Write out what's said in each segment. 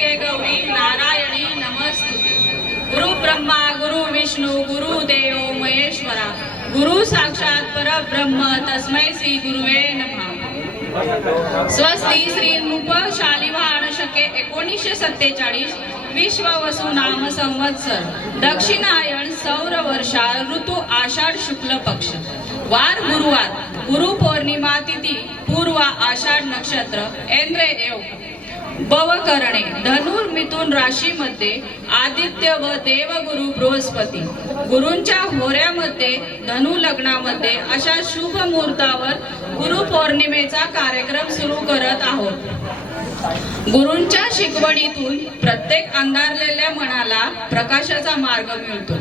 नमस्तके गौरी नारायणी नमस्तुते गुरु ब्रह्मा गुरु विष्णू गुरु देव महेश्वरा। गुरु साक्षात परब्रह्म तस्मै श्री गुरुवे नमः। स्वस्ती श्री रूप शालिवाहन शके एकोणीसशे सत्तेचाळीस विश्व वसु नाम संवत्सर। दक्षिणायण सौर वर्षा ऋतू आषाढ शुक्ल पक्ष। वार गुरुवार गुरु पौर्णिमा तिथी पूर्व आषाढ नक्षत्र एंद्रे एव। बव करणे धनुर मिथुन राशीमध्ये आदित्य व देवगुरु बृहस्पती. गुरूंच्या होऱ्यामध्ये धनु लग्नामध्ये अशा शुभ मुहूर्तावर गुरु पौर्णिमेचा कार्यक्रम सुरू करत आहोत. गुरूंच्या शिकवणीतून प्रत्येक अंधारलेल्या मनाला प्रकाशाचा मार्ग मिळतो.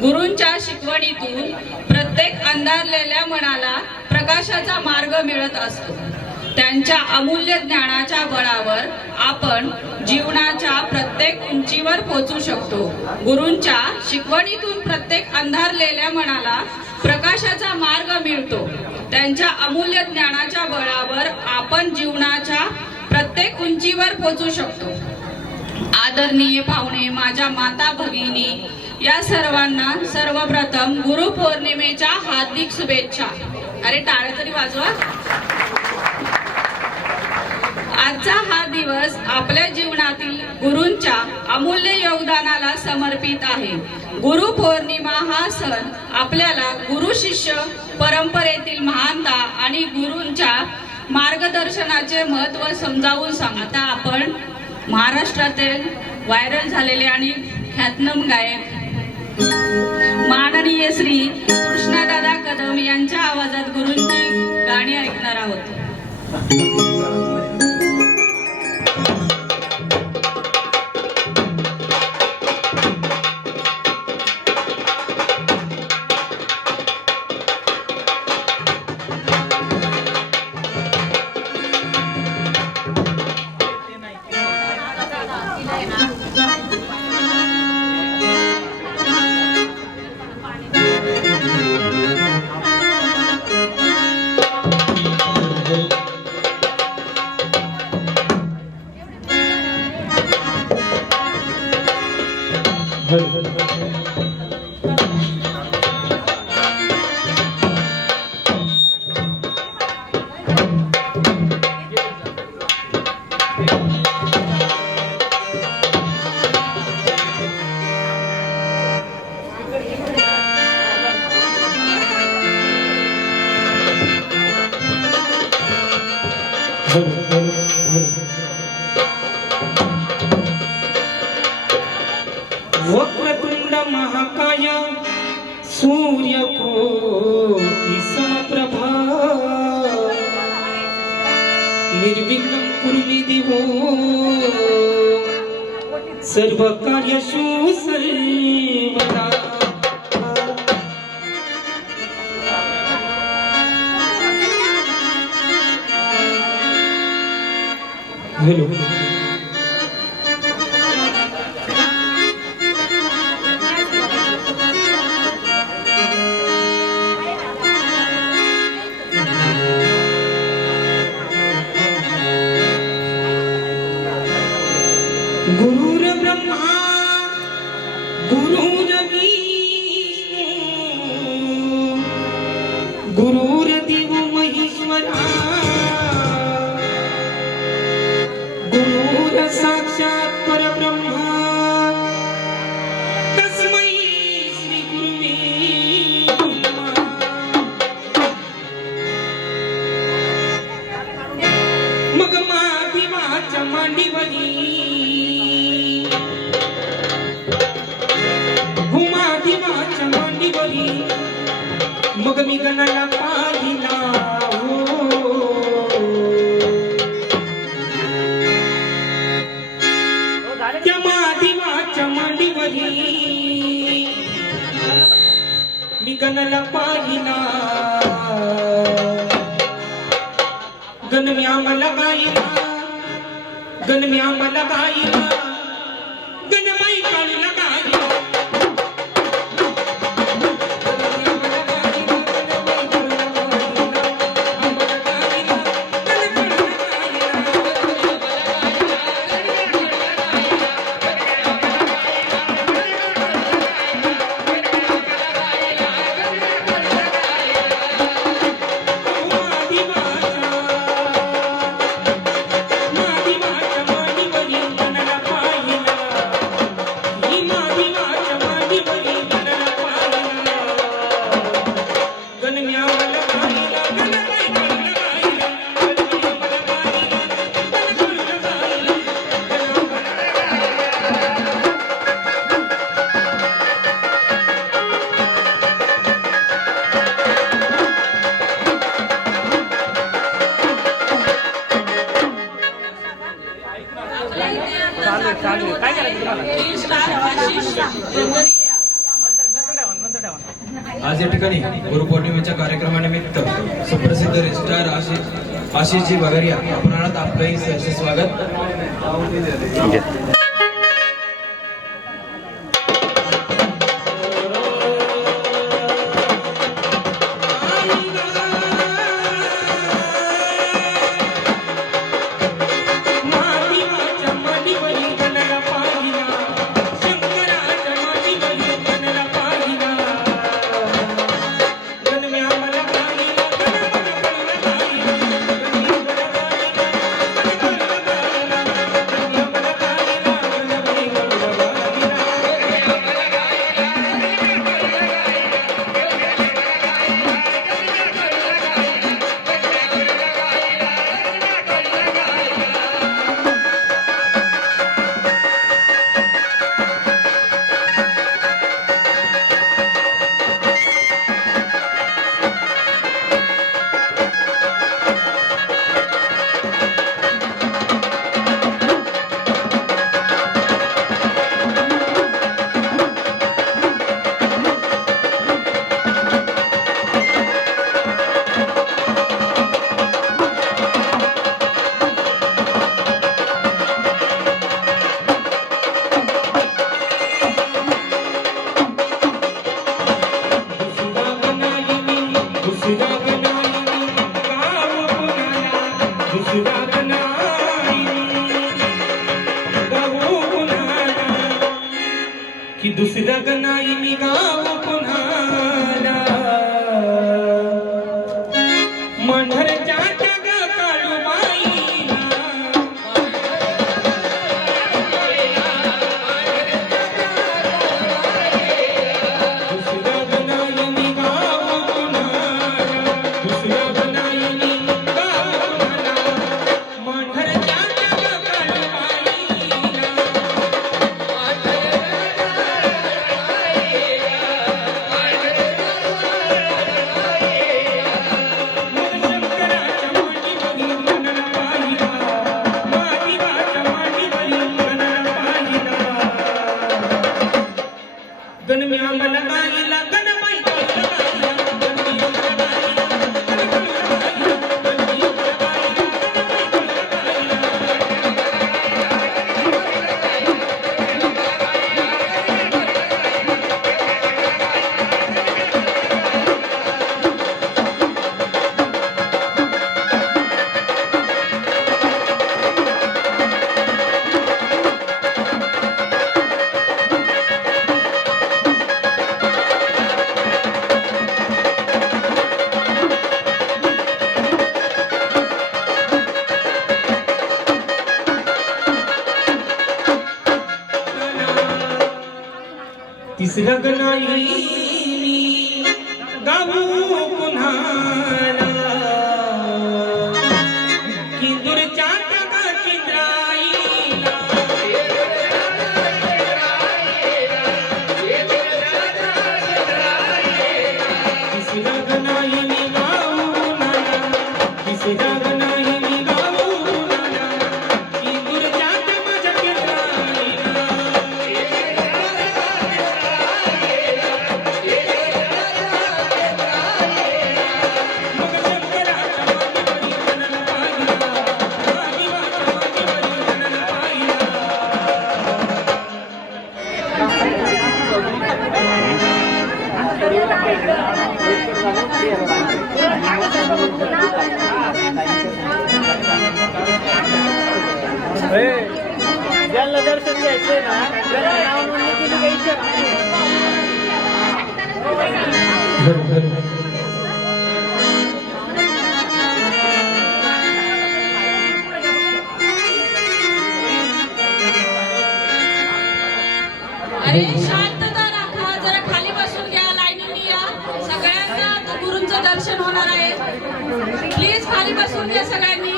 गुरूंच्या शिकवणीतून प्रत्येक अंधारलेल्या मनाला प्रकाशाचा मार्ग मिळत असतो. त्यांच्या अमूल्य ज्ञानाच्या बळावर आपण जीवनाच्या प्रत्येक उंचीवर पोहोचू शकतो. गुरूंच्या शिकवणीतून प्रत्येक अंधारलेल्या मनाला प्रकाशाचा मार्ग मिळतो. त्यांच्या अमूल्य ज्ञानाच्या बळावर आपण जीवनाच्या प्रत्येक उंचीवर पोहोचू शकतो. आदरणीय पाहुणे माझ्या माता भगिनी या सर्वांना सर्वप्रथम गुरुपौर्णिमेच्या हार्दिक शुभेच्छा. अरे टाळ्या तरी वाजवा. आजचा हा दिवस आपल्या जीवनातील गुरूंच्या अमूल्य योगदानाला समर्पित आहे. गुरु पौर्णिमा हा सण आपल्याला गुरु शिष्य परंपरेतील महानता आणि गुरूंच्या मार्गदर्शनाचे महत्त्व समजावून सांग आता आपण महाराष्ट्रातील व्हायरल झालेले आणि ख्यातनम गायक माननीय श्री कृष्णदादा कदम यांच्या आवाजात गुरूंची गाणी ऐकणार आहोत. गणम्या मला गायला गणम्या मला गायला तिसरा गणायिनी गाऊ पुन्हाला ज्यांना दर्शन घ्यायचंय ना त्यांना नाव नोंदणी केली घ्यायचं अरे दर्शन होणार आहे. प्लीज खाली बसून घ्या सगळ्यांनी.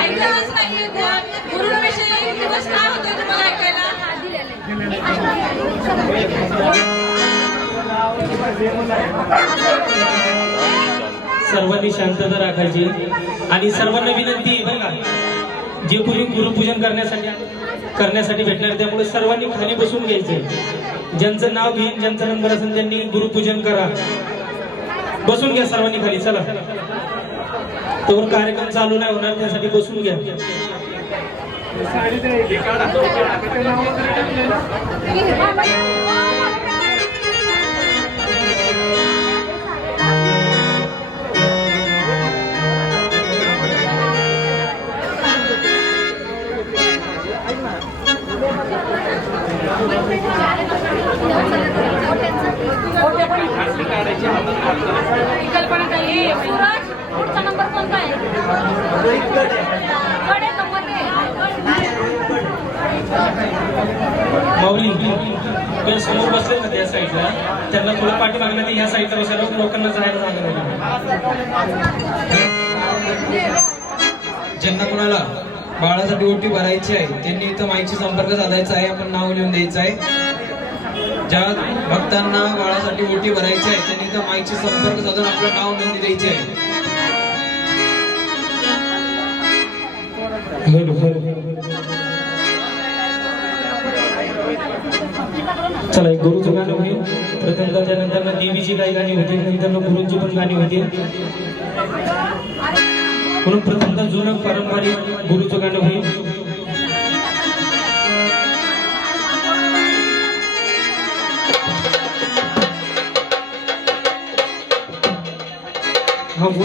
ऐकलंच नाहीये कोण गुरुविषयी एक दिवस काय होतोय तुम्हाला ऐकायला? सर्वांनी शांतता राखायची. आणि सर्वांना विनंती आहे बरं का? जे पूर्वी गुरुपूजन करण्यासाठी करण्यासाठी भेटणार त्यामुळे सर्वांनी खाली बसून घ्यायचे ज्यांचं नाव घेईन ज्यांचा नंबर असेल त्यांनी गुरुपूजन करा. बसून घ्या सर्वांनी खाली चला. तोवर कार्यक्रम चालू नाही होणार त्यासाठी बसून घ्या. कल्पना ताई सूरज पुढचा नंबर कोणता आहे कडे माऊली ते समोर बसले ना त्या साईडला. त्यांना थोडं पाठी मागण्यात ह्या साईडला बसायला लोकांना जायला जागा ज्यांना कोणाला बाळासाठी ओटी भरायची आहे. त्यांनी इथं माईशी संपर्क साधायचा आहे. आपण नाव लिहून द्यायचं आहे. ज्या भक्तांना बाळासाठी ओटी भरायची आहे त्यांनी इथं माईशी संपर्क साधून आपलं नाव नोंदणी द्यायची आहे. चला एक गुरुचं गाणं होईल. प्रथम त्यानंतर देवीची काही गाणी होती नंतर गुरुंची पण गाणी होती म्हणून प्रथमतः जुनं पारंपरिक गुरुचं गाणं होईल.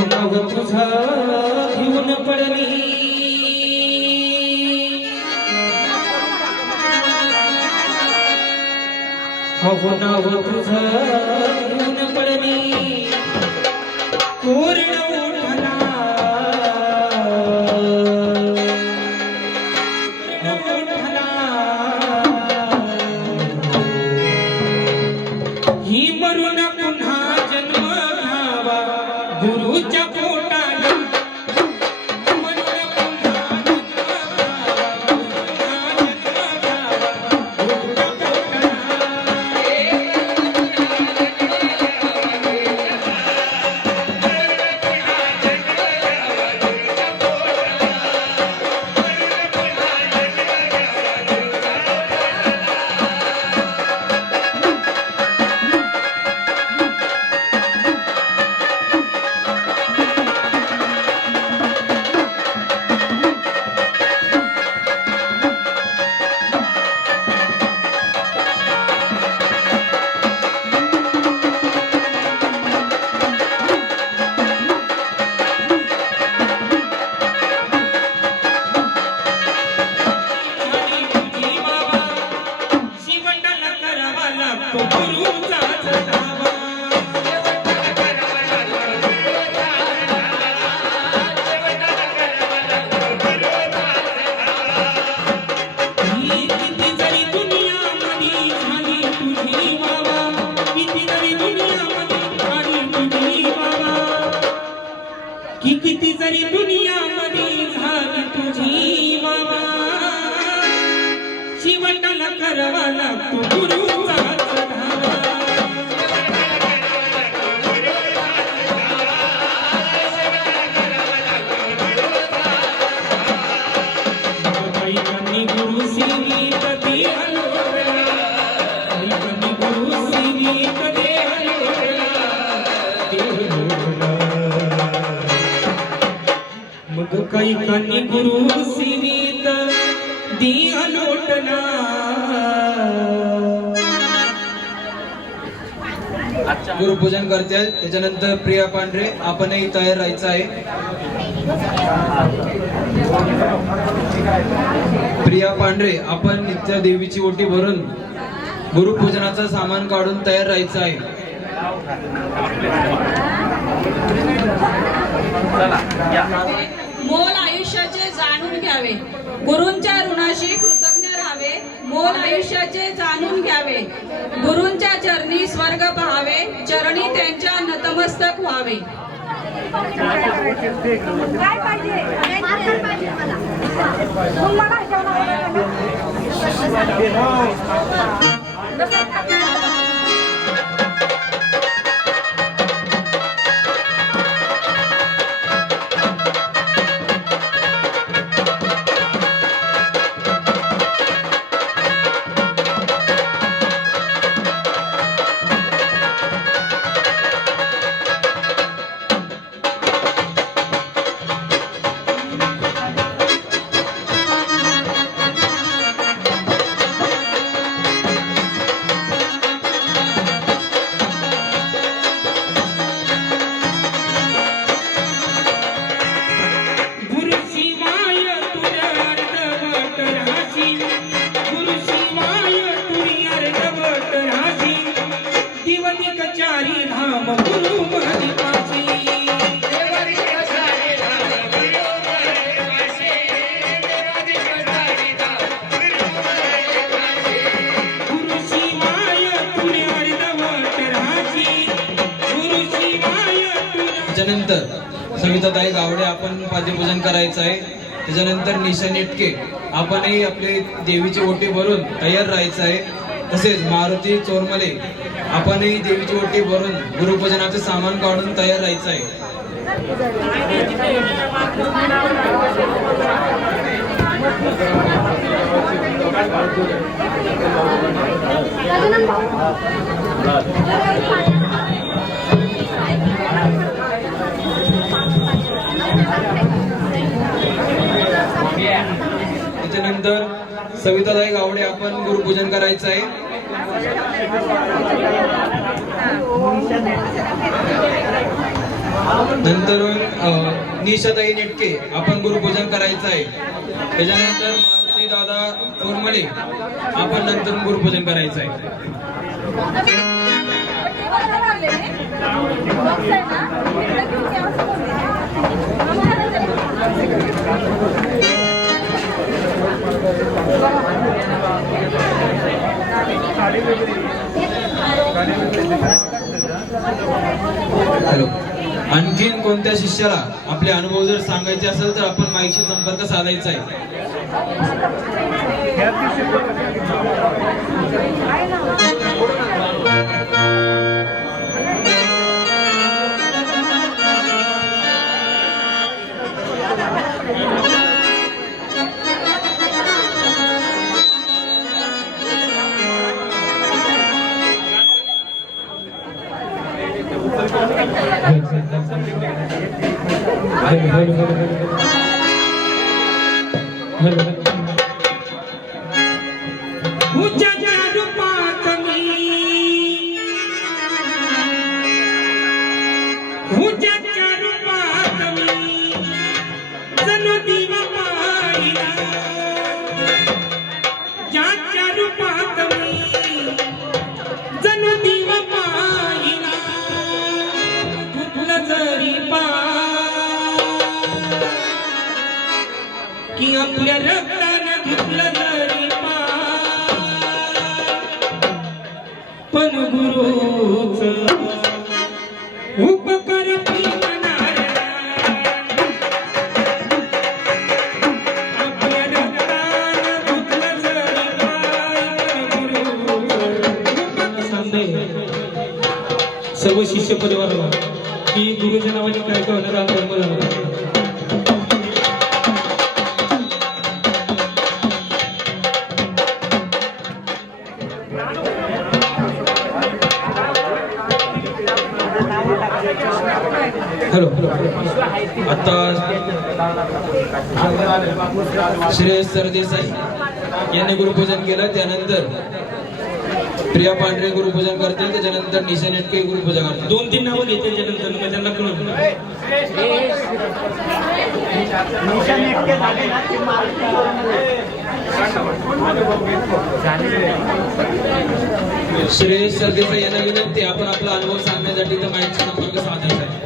नाव तुझं घेऊन पडली हवं नाव तुझं घेऊन पडली कैकनी गुरु सीमित देह लोटला गुरुपूजन करते त्याच्यानंतर प्रिया पांढरे आपणही तयार राहायचं आहे. प्रिया पांढरे आपण नित्य देवीची ओटी भरून गुरुपूजनाचं सामान काढून तयार राहायचं आहे. मोल आयुष्याचे जाणून घ्यावे. गुरूंच्या ऋणाशी कृतज्ञ राहावे. मोल आयुष्याचे जाणून घ्यावे. गुरूंच्या चरणी स्वर्ग पहावे. चरणी त्यांच्या नतमस्तक व्हावे. काय पाहिजे? काय पाहिजे मला. मग गावडे आपण पाद्यपूजन करायचं आहे. त्याच्यानंतर निशा नेटके आपणही आपले देवीची ओटी भरून तयार राहायचं आहे. तसेच मारुती चोरमले आपणही देवीची ओटी भरून गुरुपूजनाचं सामान काढून तयार राहायचं आहे. सविताताई गावडे आपण गुरुपूजन करायचं आहे. नंतर निशाताई नेटके आपण गुरुपूजन करायचं आहे. त्याच्यानंतर मारुती दादा कोरमले आपण नंतर गुरुपूजन करायचं आहे. हॅलो. आणखीन कोणत्या शिष्याला आपले अनुभव जर सांगायचे असेल तर आपण माईशी संपर्क साधायचा आहे. की आपल्या रक्तानं धुतलं जरी पण गुरुच गुरुपूजा करतील दोन तीन नावं घेते त्याच्यानंतर मग त्यांना कळून श्रेयस सरदेसाई यांना विनंती आपण आपला अनुभव सांगण्यासाठी तर माहिती संपर्क साधायचा आहे?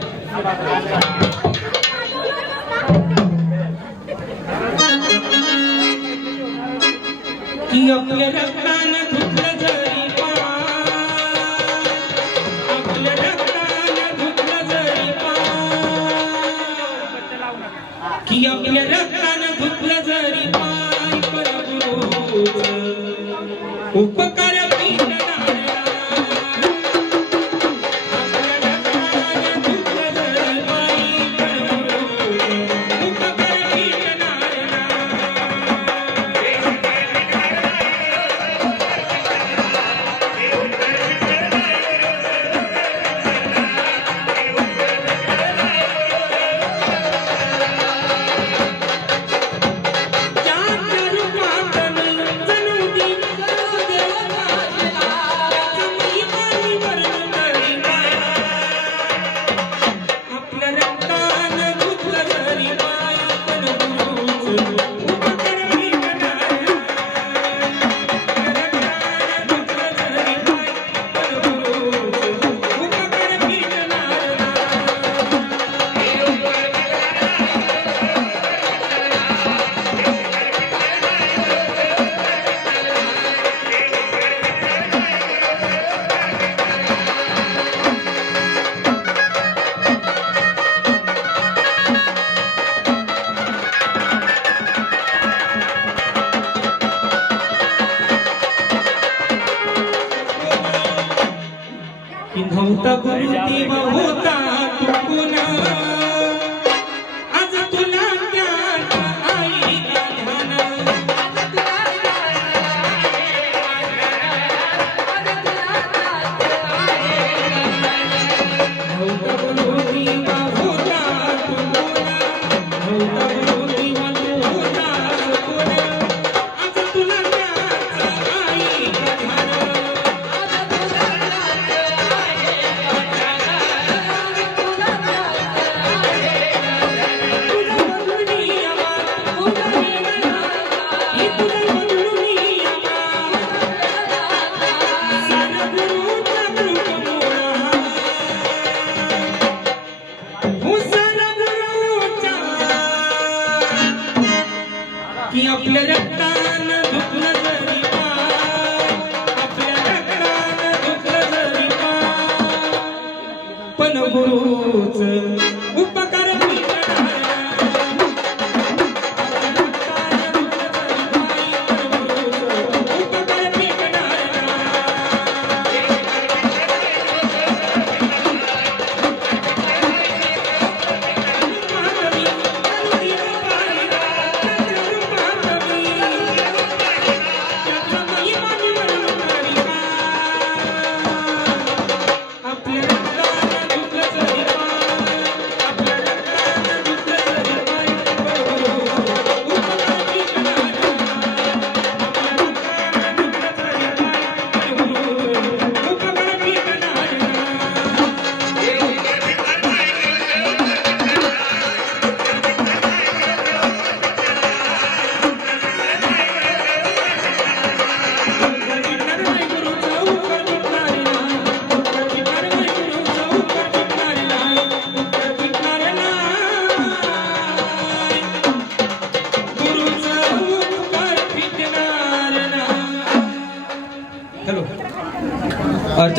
की आपल्या भूत गुरु होता तू पुन्हा.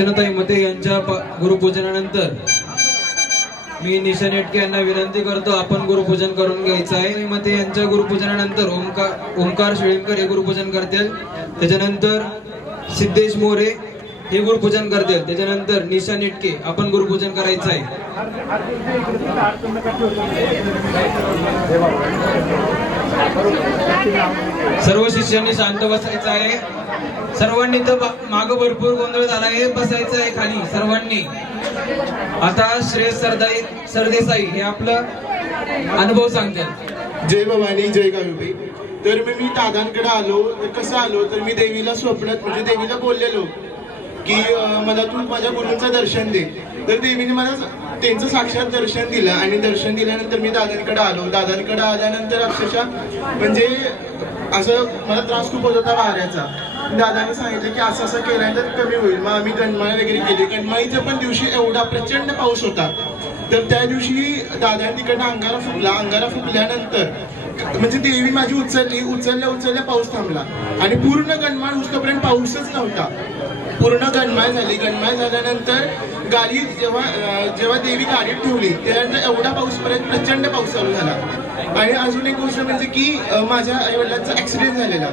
अर्चनाताई मते यांच्या प- गुरुपूजनानंतर मी निशा नेटके यांना विनंती करतो आपण गुरुपूजन करून घ्यायचं आहे. मते यांच्या गुरुपूजनानंतर ओमकार ओंकार शिळीमकर हे गुरुपूजन करतील. त्याच्यानंतर सिद्धेश मोरे हे गुरुपूजन करतील. त्याच्यानंतर निशा नेटके आपण गुरुपूजन करायचं आहे. सर्व शिष्यांनी शांत बसायचं आहे. सर्वांनी तर माग भरपूर गोंधळ झाला आहे. बसायचं आहे खाली सर्वांनी. आता श्रेय सरदाई सरदेसाई हे आपलं अनुभव सांगतात जय भवानी जय गायुबी तर मी मी दादांकडे आलो. कसं आलो? तर मी देवीला स्वप्नात म्हणजे देवीला बोललेलो की मला तू माझ्या गुरूंचं दर्शन दे. तर देवीने मला त्यांचं साक्षात दर्शन दिलं आणि दर्शन दिल्यानंतर मी दादांकडे आलो. दादांकडे आल्यानंतर अक्षरशः म्हणजे असं मला त्रास खूप होत होता वाऱ्याचा. दादाने सांगितलं की असं असं केलं तर कमी होईल. मग आम्ही गणमाळी वगैरे केली. कणमाळीच्या पण दिवशी एवढा प्रचंड पाऊस होता. तर त्या दिवशी दादा तिकडनं अंगारा फुकला. अंगारा फुकल्यानंतर म्हणजे देवी माझी उचलली. उचलल्या उचलल्या पाऊस थांबला. आणि पूर्ण गणमाळ होतोपर्यंत पाऊसच नव्हता. पूर्ण गणमाळ झाली. गणमाळ झाल्यानंतर गाडी जेव्हा जेव्हा देवी गाडीत ठेवली त्यानंतर एवढा पाऊस पर्यंत प्रचंड पाऊस चालू झाला. आणि अजून एक गोष्ट म्हणजे की माझ्या आई वडिलांचा ऍक्सिडेंट झालेला.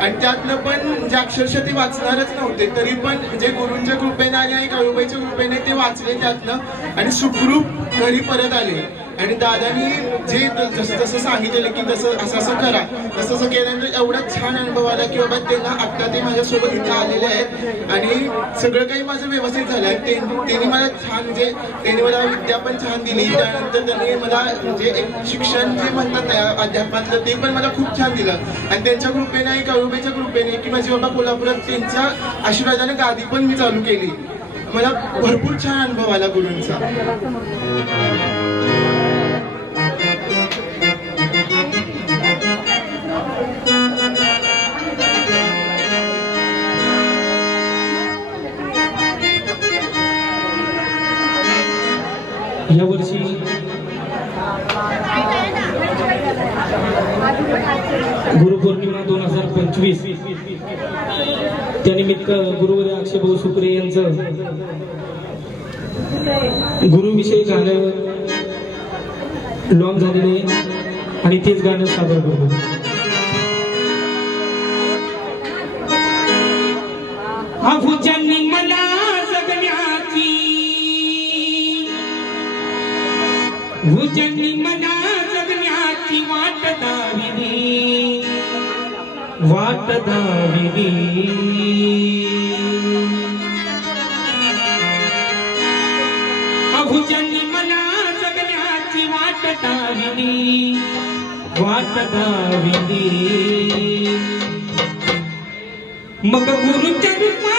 आणि त्यातनं पण म्हणजे अक्षरशः ते वाचणारच नव्हते तरी पण जे गुरूंच्या कृपेने आणि आई काळूबाईच्या कृपेने ते वाचले त्यातनं. आणि सुखरूप घरी परत आले. आणि दादानी जे जसं जसं सांगितलेलं की तसं असं असं करा तसं असं केल्यानंतर एवढा छान अनुभव आला की बाबा त्यांना आत्ता ते माझ्यासोबत इथे आलेले आहेत. आणि सगळं काही माझं व्यवस्थित झालं आहे ते- त्यांनी मला छान म्हणजे त्यांनी मला विद्या पण छान दिली. त्यानंतर त्यांनी मला म्हणजे एक शिक्षण जे म्हणतात ना अध्यात्मातलं ते पण मला खूप छान दिलं. आणि त्यांच्या कृपेने आणि कळुबाईच्या कृपेने की माझी बाबा कोल्हापुरात त्यांच्या आशीर्वादाने गादी पण मी चालू केली. मला भरपूर छान अनुभव आला गुरूंचा. गुरुपौर्णिमा दोन हजार पंचवीस. त्यानिमित्त गुरुवर्य अक्षयभाऊ सुकरे यांचं गुरुविषयी गाणं लॉन्च झालेले आणि तेच गाणं सादर करतो. पदाविनी दाविली अभुजनी मला जगण्याची वाट दाविली वाट दाविली. मग गुरुचरित